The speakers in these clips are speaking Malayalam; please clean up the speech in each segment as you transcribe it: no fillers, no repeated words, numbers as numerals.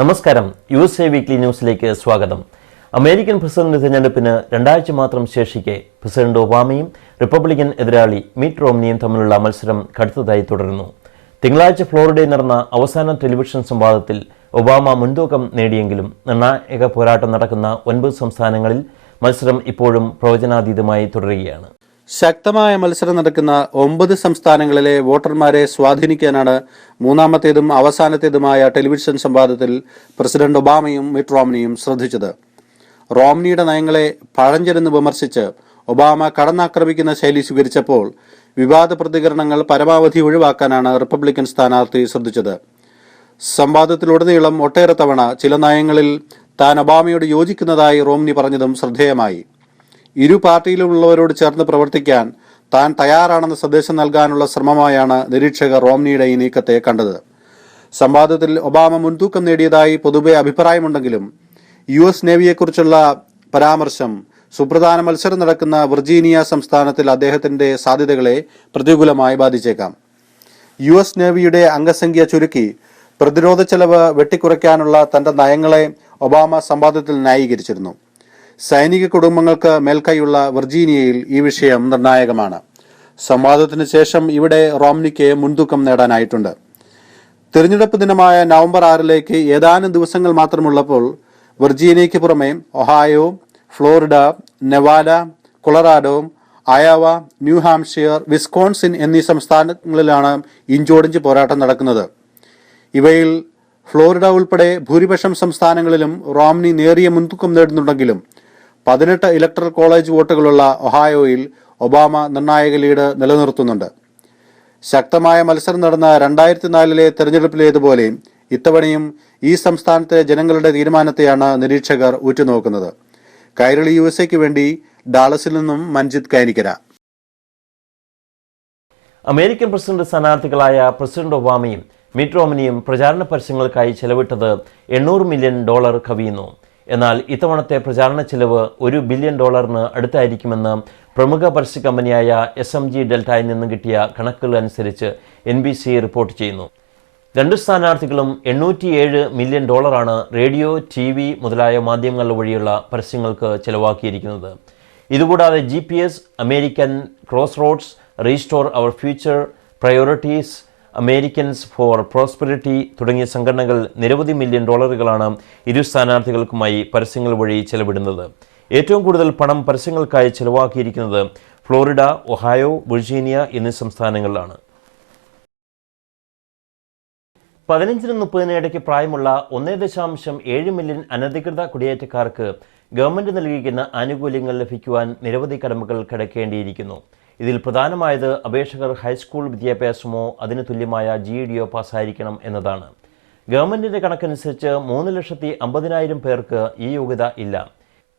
നമസ്കാരം. USA വീക്ക്ലി ന്യൂസിലേക്ക് സ്വാഗതം. അമേരിക്കൻ പ്രസിഡന്റ് തിരഞ്ഞെടുപ്പിന് രണ്ടാഴ്ച മാത്രം ശേഷിക്കെ പ്രസിഡന്റ് ഒബാമയും റിപ്പബ്ലിക്കൻ എതിരാളി മിറ്റ് റോംനിയും തമ്മിലുള്ള മത്സരം കടുത്തതായി തുടരുന്നു. തിങ്കളാഴ്ച ഫ്ലോറിഡയിൽ നടന്ന അവസാന ടെലിവിഷൻ സംവാദത്തിൽ ഒബാമ മുൻതൂക്കം നേടിയെങ്കിലും നിർണായക പോരാട്ടം നടക്കുന്ന 9 സംസ്ഥാനങ്ങളിൽ മത്സരം ഇപ്പോഴും പ്രവചനാതീതമായി തുടരുകയാണ്. ശക്തമായ മത്സരം നടക്കുന്ന 9 സംസ്ഥാനങ്ങളിലെ വോട്ടർമാരെ സ്വാധീനിക്കാനാണ് മൂന്നാമത്തേതും അവസാനത്തേതുമായ ടെലിവിഷൻ സംവാദത്തിൽ പ്രസിഡന്റ് ഒബാമയും മിറ്റ് റോംനിയും ശ്രദ്ധിച്ചത്. റോംനിയുടെ നയങ്ങളെ പഴഞ്ചനെന്ന് വിമർശിച്ച് ഒബാമ കടന്നാക്രമിക്കുന്ന ശൈലി സ്വീകരിച്ചപ്പോൾ വിവാദ പ്രതികരണങ്ങൾ പരമാവധി ഒഴിവാക്കാനാണ് റിപ്പബ്ലിക്കൻ സ്ഥാനാർത്ഥി ശ്രദ്ധിച്ചത്. സംവാദത്തിലുടനീളം ഒട്ടേറെ തവണ ചില നയങ്ങളിൽ താൻ ഒബാമയോട് യോജിക്കുന്നതായി റോംനി പറഞ്ഞതും ശ്രദ്ധേയമായി. ഇരു പാർട്ടിയിലുള്ളവരോട് ചേർന്ന് പ്രവർത്തിക്കാൻ താൻ തയ്യാറാണെന്ന സന്ദേശം നൽകാനുള്ള ശ്രമമായാണ് നിരീക്ഷകർ റോംനിയുടെ ഈ നീക്കത്തെ കണ്ടത്. സംവാദത്തിൽ ഒബാമ മുൻതൂക്കം നേടിയതായി പൊതുവെ അഭിപ്രായമുണ്ടെങ്കിലും US നേവിയെക്കുറിച്ചുള്ള പരാമർശം സുപ്രധാന മത്സരം നടക്കുന്ന വിർജീനിയ സംസ്ഥാനത്തിൽ അദ്ദേഹത്തിന്റെ സാധ്യതകളെ പ്രതികൂലമായി ബാധിച്ചേക്കാം. US നേവിയുടെ അംഗസംഖ്യ ചുരുക്കി പ്രതിരോധ ചെലവ് വെട്ടിക്കുറയ്ക്കാനുള്ള തന്റെ നയങ്ങളെ ഒബാമ സംവാദത്തിൽ ന്യായീകരിച്ചിരുന്നു. സൈനിക കുടുംബങ്ങൾക്ക് മേൽക്കൈയുള്ള വിർജീനിയയിൽ ഈ വിഷയം നിർണായകമാണ്. സംവാദത്തിന് ശേഷം ഇവിടെ റോംനിക്ക് മുൻതൂക്കം നേടാനായിട്ടുണ്ട്. തിരഞ്ഞെടുപ്പ് ദിനമായ നവംബർ 6 ഏതാനും ദിവസങ്ങൾ മാത്രമുള്ളപ്പോൾ വിർജീനിയയ്ക്ക് പുറമെ Ohio, Florida, Nevada, Colorado, Iowa, new Hampshire, Wisconsin എന്നീ സംസ്ഥാനങ്ങളിലാണ് ഇഞ്ചോടിഞ്ച് പോരാട്ടം നടക്കുന്നത്. ഇവയിൽ ഫ്ലോറിഡ ഉൾപ്പെടെ ഭൂരിപക്ഷം സംസ്ഥാനങ്ങളിലും റോംനി നേരിയ മുൻതൂക്കം നേടുന്നുണ്ടെങ്കിലും 18 ഇലക്ടറൽ കോളേജ് വോട്ടുകളുള്ള ഒഹായോയിൽ ഒബാമ നിർണായക ലീഡ് നിലനിർത്തുന്നുണ്ട്. ശക്തമായ മത്സരം നടന്ന 2004 തെരഞ്ഞെടുപ്പിലേതുപോലെ ഇത്തവണയും ഈ സംസ്ഥാനത്തെ ജനങ്ങളുടെ തീരുമാനത്തെയാണ് നിരീക്ഷകർ ഉറ്റുനോക്കുന്നത്. കൈരളി USAക്ക് വേണ്ടി ഡാളസിൽ നിന്നും മഞ്ജിത് കൈനിക്കര. അമേരിക്കൻ പ്രസിഡന്റ് സ്ഥാനാർത്ഥികളായ പ്രസിഡന്റ് ഒബാമയും മിറ്റ് റോംനിയും പ്രചാരണ പരസ്യങ്ങൾക്കായി ചെലവിട്ടത് $800 മില്യൺ കവിയുന്നു. എന്നാൽ ഇത്തവണത്തെ പ്രചാരണ ചെലവ് $1 ബില്യൺ അടുത്തായിരിക്കുമെന്ന് പ്രമുഖ പരസ്യ കമ്പനിയായ SMG ഡെൽറ്റയിൽ നിന്ന് കിട്ടിയ കണക്കുകൾ അനുസരിച്ച് NBC റിപ്പോർട്ട് ചെയ്യുന്നു. 2 സ്ഥാനാർത്ഥികളും $807 മില്യൺ റേഡിയോ, TV മുതലായ മാധ്യമങ്ങൾ വഴിയുള്ള പരസ്യങ്ങൾക്ക് ചെലവാക്കിയിരിക്കുന്നത്. ഇതുകൂടാതെ GPS, American Crossroads, Restore Our Future, Priorities, Americans for Prosperity തുടങ്ങിയ സംഘടനകൾ നിരവധി $മില്യൺ ഇരു സ്ഥാനാർത്ഥികൾക്കുമായി പരസ്യങ്ങൾ വഴി ചെലവിടുന്നത്. ഏറ്റവും കൂടുതൽ പണം പരസ്യങ്ങൾക്കായി ചെലവാക്കിയിരിക്കുന്നത് ഫ്ലോറിഡ, ഒഹായോ, വിർജീനിയ എന്നീ സംസ്ഥാനങ്ങളിലാണ്. 15-30 ഇടയ്ക്ക് പ്രായമുള്ള 1.7 മില്യൺ അനധികൃത കുടിയേറ്റക്കാർക്ക് ഗവൺമെന്റ് നൽകിയിരിക്കുന്ന ആനുകൂല്യങ്ങൾ ലഭിക്കുവാൻ നിരവധി കടമകൾ കിടക്കേണ്ടിയിരിക്കുന്നു. ഇതിൽ പ്രധാനമായത് അപേക്ഷകർ ഹൈസ്കൂൾ വിദ്യാഭ്യാസമോ അതിന് തുല്യമായ GEDയോ പാസ്സായിരിക്കണം എന്നതാണ്. ഗവൺമെന്റിന്റെ കണക്കനുസരിച്ച് 3,50,000 പേർക്ക് ഈ യോഗ്യത ഇല്ല.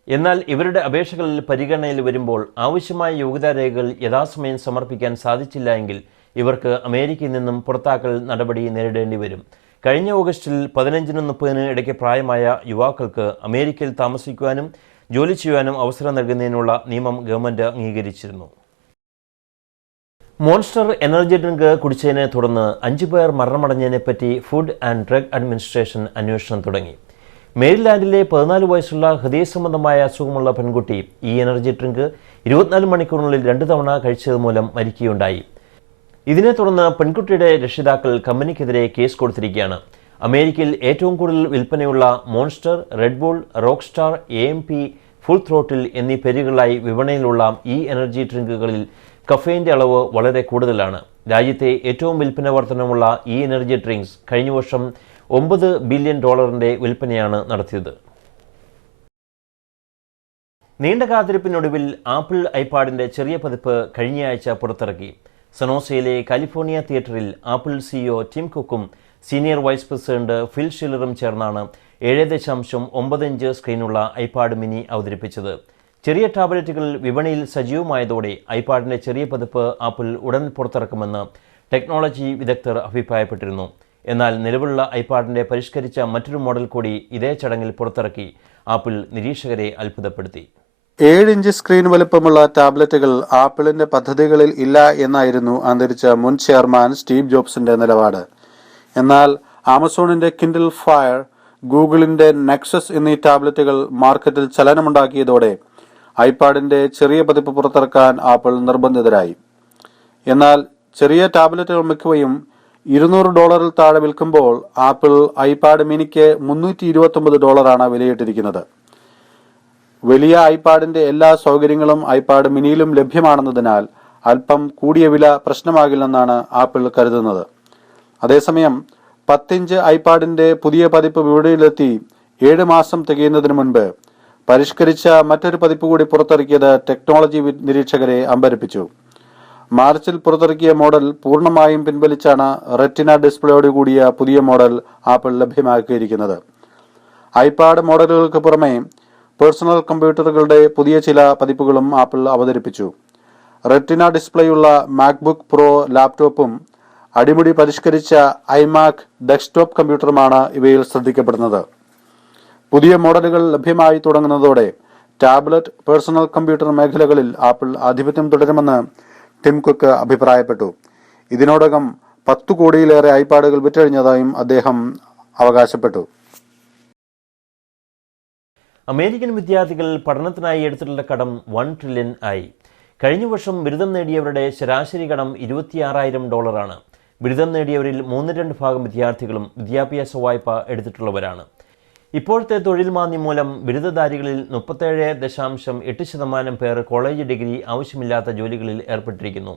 എന്നാൽ ഇവരുടെ അപേക്ഷകളിൽ പരിഗണനയിൽ വരുമ്പോൾ ആവശ്യമായ യോഗ്യതാ രേഖകൾ യഥാസമയം സമർപ്പിക്കാൻ സാധിച്ചില്ല എങ്കിൽ ഇവർക്ക് അമേരിക്കയിൽ നിന്നും പുറത്താക്കൽ നടപടി നേരിടേണ്ടി വരും. കഴിഞ്ഞ ഓഗസ്റ്റിൽ 15-30 ഇടയ്ക്ക് പ്രായമായ യുവാക്കൾക്ക് അമേരിക്കയിൽ താമസിക്കുവാനും ജോലി ചെയ്യുവാനും അവസരം നൽകുന്നതിനുള്ള നിയമം ഗവൺമെന്റ് അംഗീകരിച്ചിരുന്നു. മോൺസ്റ്റർ എനർജി ഡ്രിങ്ക് കുടിച്ചതിനെ തുടർന്ന് 5 പേർ മരണമടഞ്ഞതിനെപ്പറ്റി ഫുഡ് ആൻഡ് ഡ്രഗ് അഡ്മിനിസ്ട്രേഷൻ അന്വേഷണം തുടങ്ങി. മേരിലാൻഡിലെ 14 വയസ്സുള്ള ഹൃദയ സംബന്ധമായ അസുഖമുള്ള പെൺകുട്ടി ഈ എനർജി ഡ്രിങ്ക് 24 മണിക്കൂറിനുള്ളിൽ 2 തവണ കഴിച്ചത് മൂലം മരിക്കുകയുണ്ടായി. ഇതിനെ തുടർന്ന് പെൺകുട്ടിയുടെ രക്ഷിതാക്കൾ കമ്പനിക്കെതിരെ കേസ് കൊടുത്തിരിക്കുകയാണ്. അമേരിക്കയിൽ ഏറ്റവും കൂടുതൽ വിൽപ്പനയുള്ള Monster, Red Bull, Rockstar, AMP, Full Throttle എന്നീ പേരുകളിലായി വിപണിയിലുള്ള ഈ എനർജി ഡ്രിങ്കുകളിൽ കഫെയിൻ്റെ അളവ് വളരെ കൂടുതലാണ്. രാജ്യത്തെ ഏറ്റവും വിൽപ്പന വർധനമുള്ള ഈ എനർജി ഡ്രിങ്ക്സ് കഴിഞ്ഞ വർഷം $9 ബില്യൺ വിൽപ്പനയാണ് നടത്തിയത്. നീണ്ട കാത്തിരിപ്പിനൊടുവിൽ ആപ്പിൾ ഐപാഡിന്റെ ചെറിയ പതിപ്പ് കഴിഞ്ഞയാഴ്ച പുറത്തിറക്കി. സനോസയിലെ California theatre Apple CEO Tim കുക്കും സീനിയർ വൈസ് പ്രസിഡന്റ് ഫിൽ ഷില്ലറും ചേർന്നാണ് 7.9 ഇഞ്ച് സ്ക്രീനുള്ള ഐപാഡ് മിനി അവതരിപ്പിച്ചത്. ചെറിയ ടാബ്ലറ്റുകൾ വിപണിയിൽ സജീവമായതോടെ ഐപാഡിന്റെ ചെറിയ പതിപ്പ് ആപ്പിൾ ഉടൻ പുറത്തിറക്കുമെന്ന് ടെക്നോളജി വിദഗ്ധർ അഭിപ്രായപ്പെട്ടിരുന്നു. എന്നാൽ നിലവിലുള്ള ഐപാഡിന്റെ പരിഷ്കരിച്ച മറ്റൊരു മോഡൽ കൂടി ഇതേ ചടങ്ങിൽ പുറത്തിറക്കി ആപ്പിൾ നിരീക്ഷകരെ അത്ഭുതപ്പെടുത്തി. 7 ഇഞ്ച് സ്ക്രീൻ വലുപ്പമുള്ള ടാബ്ലറ്റുകൾ ആപ്പിളിന്റെ പദ്ധതികളിൽ ഇല്ല എന്നായിരുന്നു അന്തരിച്ച മുൻ ചെയർമാൻ സ്റ്റീവ് ജോബ്സിന്റെ നിലപാട്. എന്നാൽ ആമസോണിന്റെ കിൻഡിൽ ഫയർ, ഗൂഗിളിന്റെ നെക്സസ് എന്നീ ടാബ്ലറ്റുകൾ മാർക്കറ്റിൽ ചലനമുണ്ടാക്കിയതോടെ ഐപാഡിന്റെ ചെറിയ പതിപ്പ് പുറത്തിറക്കാൻ ആപ്പിൾ നിർബന്ധിതരായി. എന്നാൽ ചെറിയ ടാബ്ലറ്റുകൾ മിക്കവയും $200 താഴെ വിൽക്കുമ്പോൾ ആപ്പിൾ ഐപാഡ് മിനിക്ക് $329 വിലയിട്ടിരിക്കുന്നത്. വലിയ ഐപാഡിന്റെ എല്ലാ സൗകര്യങ്ങളും ഐപാഡ് മിനിയിലും ലഭ്യമാണെന്നതിനാൽ അല്പം കൂടിയ വില പ്രശ്നമാകില്ലെന്നാണ് ആപ്പിൾ കരുതുന്നത്. അതേസമയം 10-ഇഞ്ച് ഐപാഡിന്റെ പുതിയ പതിപ്പ് വിപണിയിലെത്തി 7 മാസം തികയുന്നതിന് മുൻപ് പരിഷ്കരിച്ച മറ്റൊരു പതിപ്പ് കൂടി പുറത്തിറക്കിയത് ടെക്നോളജി നിരീക്ഷകരെ അമ്പരപ്പിച്ചു. മാർച്ചിൽ പുറത്തിറക്കിയ മോഡൽ പൂർണ്ണമായും പിൻവലിച്ചാണ് റെറ്റിന ഡിസ്പ്ലേയോട് കൂടിയ പുതിയ മോഡൽ ആപ്പിൾ ലഭ്യമാക്കിയിരിക്കുന്നത്. ഐപാഡ് മോഡലുകൾക്ക് പുറമെ പേഴ്സണൽ കമ്പ്യൂട്ടറുകളുടെ പുതിയ ചില പതിപ്പുകളും ആപ്പിൾ അവതരിപ്പിച്ചു. റെറ്റിന ഡിസ്പ്ലേയുള്ള മാക്ബുക്ക് പ്രോ ലാപ്ടോപ്പും അടിമുടി പരിഷ്കരിച്ച ഐമാക് ഡെസ്ക്ടോപ്പ് കമ്പ്യൂട്ടറുമാണ് ഇവയിൽ ശ്രദ്ധിക്കപ്പെടുന്നത്. പുതിയ മോഡലുകൾ ലഭ്യമായി തുടങ്ങുന്നതോടെ ടാബ്ലറ്റ്, പേഴ്സണൽ കമ്പ്യൂട്ടർ മേഖലകളിൽ ആപ്പിൾ ആധിപത്യം തുടരുമെന്ന് ടിം കുക്ക് അഭിപ്രായപ്പെട്ടു. ഇതിനോടകം 10 കോടിയിലേറെ ഐപാഡുകൾ വിറ്റഴിഞ്ഞതായും അദ്ദേഹം അവകാശപ്പെട്ടു. അമേരിക്കൻ വിദ്യാർത്ഥികൾ പഠനത്തിനായി എടുത്തിട്ടുള്ള കടം 1 ട്രില്യൺ ആയി. കഴിഞ്ഞ വർഷം ബിരുദം നേടിയവരുടെ ശരാശരി കടം $24,000. ബിരുദം നേടിയവരിൽ 3/2 വിദ്യാർത്ഥികളും വിദ്യാഭ്യാസ വായ്പ എടുത്തിട്ടുള്ളവരാണ്. ഇപ്പോഴത്തെ തൊഴിൽ മാന്ദ്യം മൂലം ബിരുദധാരികളിൽ 37.8% പേർ കോളേജ് ഡിഗ്രി ആവശ്യമില്ലാത്ത ജോലികളിൽ ഏർപ്പെട്ടിരിക്കുന്നു.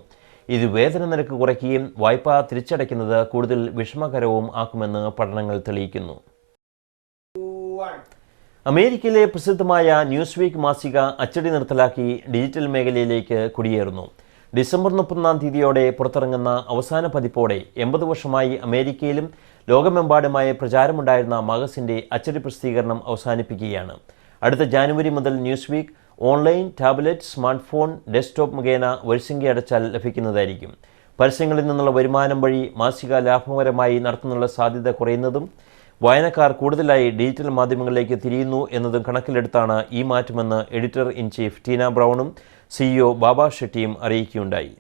ഇത് വേതന നിരക്ക് കുറയ്ക്കുകയും വായ്പ തിരിച്ചടയ്ക്കുന്നത് കൂടുതൽ വിഷമകരവും ആക്കുമെന്ന് പഠനങ്ങൾ തെളിയിക്കുന്നു. അമേരിക്കയിലെ പ്രസിദ്ധമായ ന്യൂസ് വീക്ക് മാസിക അച്ചടി നിർത്തലാക്കി ഡിജിറ്റൽ മേഖലയിലേക്ക് കുടിയേറുന്നു. ഡിസംബർ 30 പുറത്തിറങ്ങുന്ന അവസാന പതിപ്പോടെ 80 വർഷമായി അമേരിക്കയിലും ലോകമെമ്പാടുമായി പ്രചാരമുണ്ടായിരുന്ന മാഗസിൻ്റെ അച്ചടി പ്രസിദ്ധീകരണം അവസാനിപ്പിക്കുകയാണ്. അടുത്ത ജാനുവരി മുതൽ Newsweek online, tablet, smartphone, desktop മുഖേന വരിസംഖ്യ അടച്ചാൽ ലഭിക്കുന്നതായിരിക്കും. പരസ്യങ്ങളിൽ നിന്നുള്ള വരുമാനം വഴി മാസിക ലാഭകരമായി നടത്തുന്നുള്ള സാധ്യത കുറയുന്നതും വായനക്കാർ കൂടുതലായി ഡിജിറ്റൽ മാധ്യമങ്ങളിലേക്ക് തിരിയുന്നു എന്നതും കണക്കിലെടുത്താണ് ഈ മാറ്റമെന്ന് എഡിറ്റർ ഇൻ ചീഫ് ടീന ബ്രൗണും CEO ബാബ ഷെട്ടിയും അറിയിക്കുകയുണ്ടായി.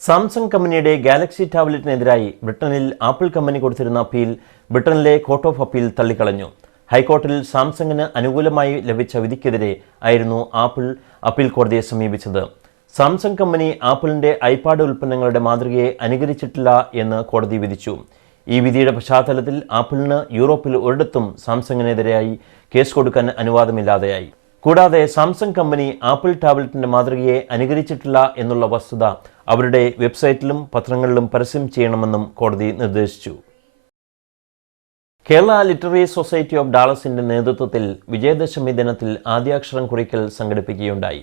സാംസങ് കമ്പനിയുടെ ഗാലക്സി ടാബ്ലറ്റിനെതിരായി ബ്രിട്ടനിൽ ആപ്പിൾ കമ്പനി കൊടുത്തിരുന്ന അപ്പീൽ ബ്രിട്ടനിലെ കോർട്ട് ഓഫ് അപ്പീൽ തള്ളിക്കളഞ്ഞു. ഹൈക്കോർട്ടിൽ സാംസങ്ങിന് അനുകൂലമായി ലഭിച്ച വിധിക്കെതിരെ ആയിരുന്നു ആപ്പിൾ അപ്പീൽ കോടതിയെ സമീപിച്ചത്. സാംസങ് കമ്പനി ആപ്പിളിന്റെ ഐപാഡ് ഉൽപ്പന്നങ്ങളുടെ മാതൃകയെ അനുകരിച്ചിട്ടില്ല എന്ന് കോടതി വിധിച്ചു. ഈ വിധിയുടെ പശ്ചാത്തലത്തിൽ ആപ്പിളിന് യൂറോപ്പിൽ ഒരിടത്തും സാംസങ്ങിനെതിരായി കേസ് കൊടുക്കാൻ അനുവാദമില്ലാതെയായി. കൂടാതെ സാംസങ് കമ്പനി ആപ്പിൾ ടാബ്ലറ്റിന്റെ മാതൃകയെ അനുകരിച്ചിട്ടില്ല എന്നുള്ള വസ്തുത അവരുടെ വെബ്സൈറ്റിലും പത്രങ്ങളിലും പരസ്യം ചെയ്യണമെന്നും കോടതി നിർദ്ദേശിച്ചു. കേരള ലിറ്റററി സൊസൈറ്റി ഓഫ് ഡാളസിന്റെ നേതൃത്വത്തിൽ വിജയദശമി ദിനത്തിൽ ആദ്യാക്ഷരം കുറിക്കൽ സംഘടിപ്പിക്കുകയുണ്ടായി.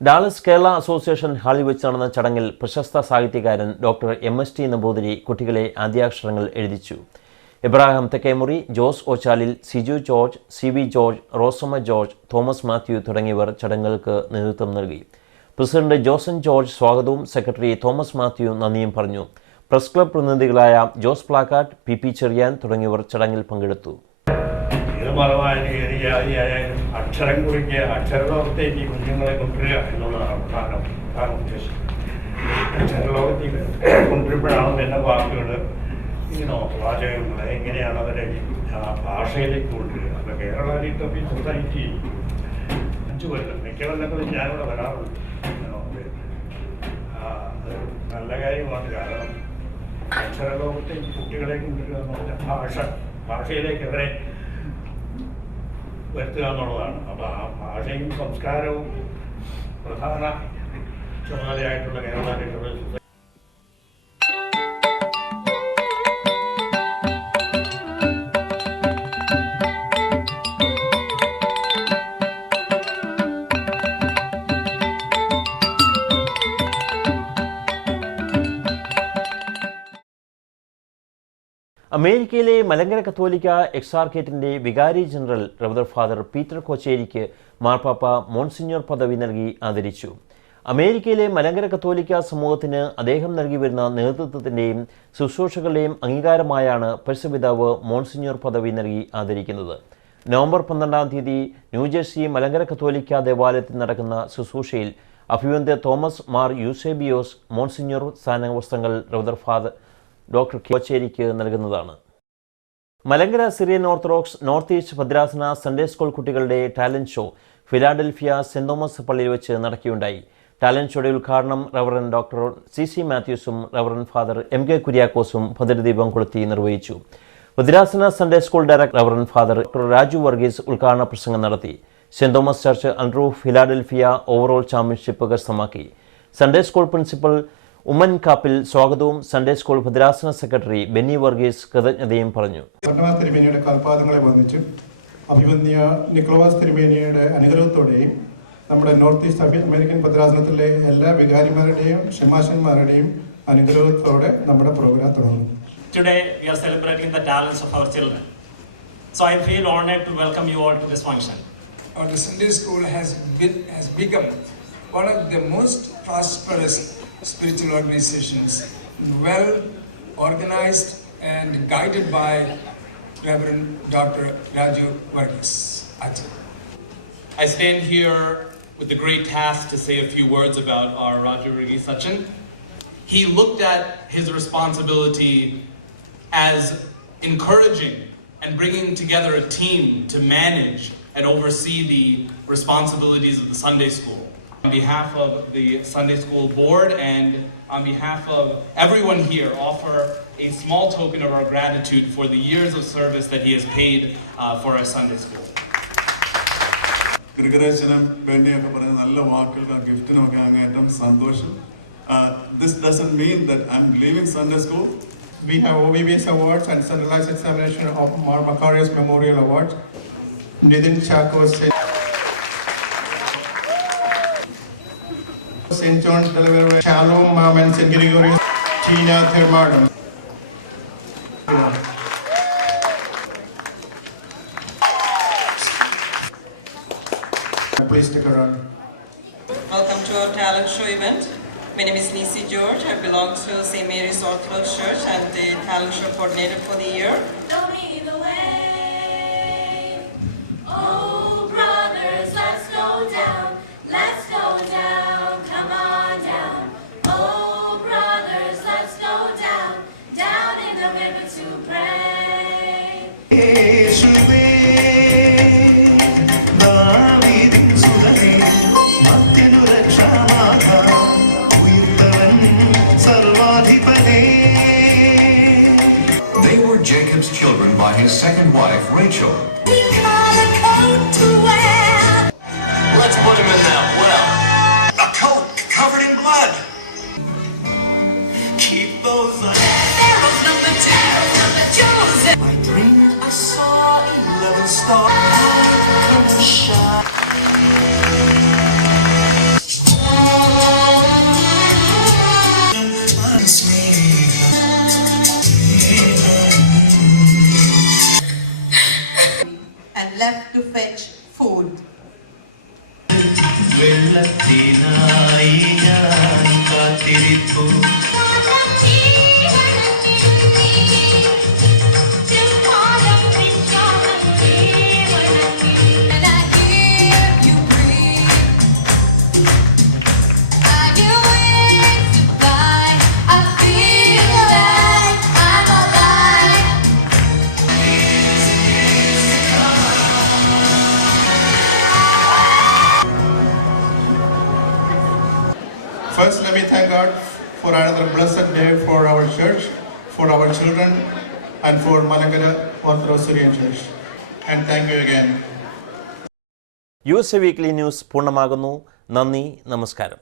ഡാളസ് കേരള അസോസിയേഷൻ ഹാളിൽ വെച്ച് നടന്ന ചടങ്ങിൽ പ്രശസ്ത സാഹിത്യകാരൻ ഡോക്ടർ MST നമ്പൂതിരി കുട്ടികളെ ആദ്യാക്ഷരങ്ങൾ എഴുതിച്ചു. Abraham Thekkemuri, Jose Ochalil, Siju George, CB George, Rosamma George, Thomas Mathew തുടങ്ങിയവർ ചടങ്ങുകൾക്ക് നേതൃത്വം നൽകി. പ്രസിഡന്റ് ജോസൻ ജോർജ് സ്വാഗതവും സെക്രട്ടറി തോമസ് മാത്യു നന്ദിയും പറഞ്ഞു. പ്രസ് ക്ലബ് പ്രതിനിധികളായ ജോസ് പ്ലാക്കാട്ട്, PP ചെറിയാൻ തുടങ്ങിയവർ ചടങ്ങിൽ പങ്കെടുത്തു. അക്ഷരം കുറിക്കുക, അക്ഷരലോകത്തേക്ക് കുഞ്ഞുങ്ങളെ കൊണ്ടുവരിക എന്നുള്ളതാണ് പ്രധാന ഉദ്ദേശം. അക്ഷരലോകത്തേക്ക് കൊണ്ടുവരുമ്പോഴാണ് പിന്നെ വാക്കുകൾ, വാചകങ്ങൾ എങ്ങനെയാണ് അവരെ ഭാഷയിലേക്ക് കൊണ്ടുവരിക. അപ്പോൾ കേരള ലിറ്റററി സൊസൈറ്റി 5 കൊല്ലം, മിക്ക കൊല്ലങ്ങളിൽ ഞാനിവിടെ വരാറുണ്ട്. അത് നല്ല കാര്യമാണ്. കാരണം അക്ഷരലോകത്തേക്ക് കുട്ടികളെ കൊണ്ടുവരിക എന്ന് പറഞ്ഞാൽ ഭാഷയിലേക്ക് അവരെ വരുത്തുക എന്നുള്ളതാണ്. അപ്പോൾ ആ ഭാഷയും സംസ്കാരവും പ്രധാന ചുമതലയായിട്ടുള്ള കേരള ലിറ്റററി സൊസൈറ്റി. അമേരിക്കയിലെ മലങ്കര കത്തോലിക്ക എക്സാർക്കേറ്റിന്റെ വികാരി ജനറൽ റവദർ ഫാദർ പീറ്റർ കൊച്ചേരിക്ക് മാർപ്പാപ്പ മോൺസിഞ്ഞോർ പദവി നൽകി ആദരിച്ചു. അമേരിക്കയിലെ മലങ്കര കത്തോലിക്ക സമൂഹത്തിന് അദ്ദേഹം നൽകി വരുന്ന നേതൃത്വത്തിൻ്റെയും ശുശ്രൂഷകളുടെയും അംഗീകാരമായാണ് പരിശുദ്ധപിതാവ് മോൺസിഞ്ഞോർ പദവി നൽകി ആദരിക്കുന്നത്. നവംബർ 12 ന്യൂജേഴ്സി മലങ്കര കത്തോലിക്ക ദേവാലയത്തിൽ നടക്കുന്ന ശുശ്രൂഷയിൽ അഭിവന്ദ്യ തോമസ് മാർ യൂസേബിയോസ് മോൺസിഞ്ഞോർ സ്ഥാനവസ്ത്രങ്ങൾ റവദർ ഫാദർ ഡോക്ടർ കോച്ചേരിക്ക് നൽകുന്നതാണ്. Malankara Syrian Orthodox North East ഭദ്രാസന സൺഡേ സ്കൂൾ കുട്ടികളുടെ talent show Philadelphia Saint Thomas പള്ളിയിൽ വെച്ച് നടക്കുകയുണ്ടായി. ടാലന്റ് ഷോയുടെ ഉദ്ഘാടനം റവറൻ ഡോക്ടർ CC മാത്യൂസും റവറൻ ഫാദർ MK കുര്യാക്കോസും ഭദ്രദീപം കൊളുത്തി നിർവഹിച്ചു. ഭദ്രാസന Sunday school director reverend father doctor Raju Varghese ഉദ്ഘാടന പ്രസംഗം നടത്തി. സെന്റ് തോമസ് ചർച്ച് അൺറൂഫ് ഫിലാഡൽഫിയ ഓവറോൾ ചാമ്പ്യൻഷിപ്പ് കരസ്ഥമാക്കി. Sunday school principal Oommen Kappil സ്വാഗതവും സൺഡേ സ്കൂൾ ഭദ്രാസന സെക്രട്ടറി ബെന്നി വർഗീസ് കൃതജ്ഞതയും പറഞ്ഞു. തിരുമേനിയുടെ കാൽപാദങ്ങളെ വന്ദിച്ച് അഭിമന്യ നിക്കോളാസ് തിരുമേനിയുടെ അനുഗ്രഹത്തോടെയും നമ്മുടെ നോർത്ത് ഈസ്റ്റ് അമേരിക്കൻ ഭദ്രാസനത്തിലെ എല്ലാ വികാരിമാരുടെയും ഷമാശന്മാരുടെയും അനുഗ്രഹത്തോടെ നമ്മുടെ പ്രോഗ്രാം തുടങ്ങുന്നു. Today we are celebrating the talents of our children. So I feel honored to welcome you all to this function. The Sunday school has become one of the most prosperous spiritual organizations, well organized and guided by Reverend Dr. Raju Varghese. I stand here with the great task to say a few words about our Raju Varghese Sachin. He looked at his responsibility as encouraging and bringing together a team to manage and oversee the responsibilities of the Sunday school. On behalf of the Sunday School Board and on behalf of everyone here, offer a small token of our gratitude for the years of service that he has paid for our Sunday school. This doesn't mean that I'm leaving Sunday school. We have OBBS awards and centralized examination of Macarius Memorial Awards. Nidin Chakos, St. John's Delaware, Shalom Mom and St. Gregorius, Tina Thermardum. Please stick around. Welcome to our talent show event. My name is Nisi George. I belong to St. Mary's Orthodox Church and the talent show coordinator for the year. Don't lead the way. Oh, brothers, let's go down. Let's go down. Come on down. Oh, brothers, let's go down. Down in the river to pray. They were Jacob's children by his second wife, Rachel. We got a coat to wear. Let's put him in that well. A coat covered in blood. Keep those Pharaoh's number two. Joseph. I dream I saw 11 stars shine. And left to fetch food. And I hear you breathe. I hear wings to fly. I feel like I'm alive. First, let me thank God for another blessed day for our church, for our children, and for Malangara Orthodox Syrian Church. And thank you again. USA weekly news പൂർണ്ണമാകുന്നു. നന്ദി, നമസ്കാരം.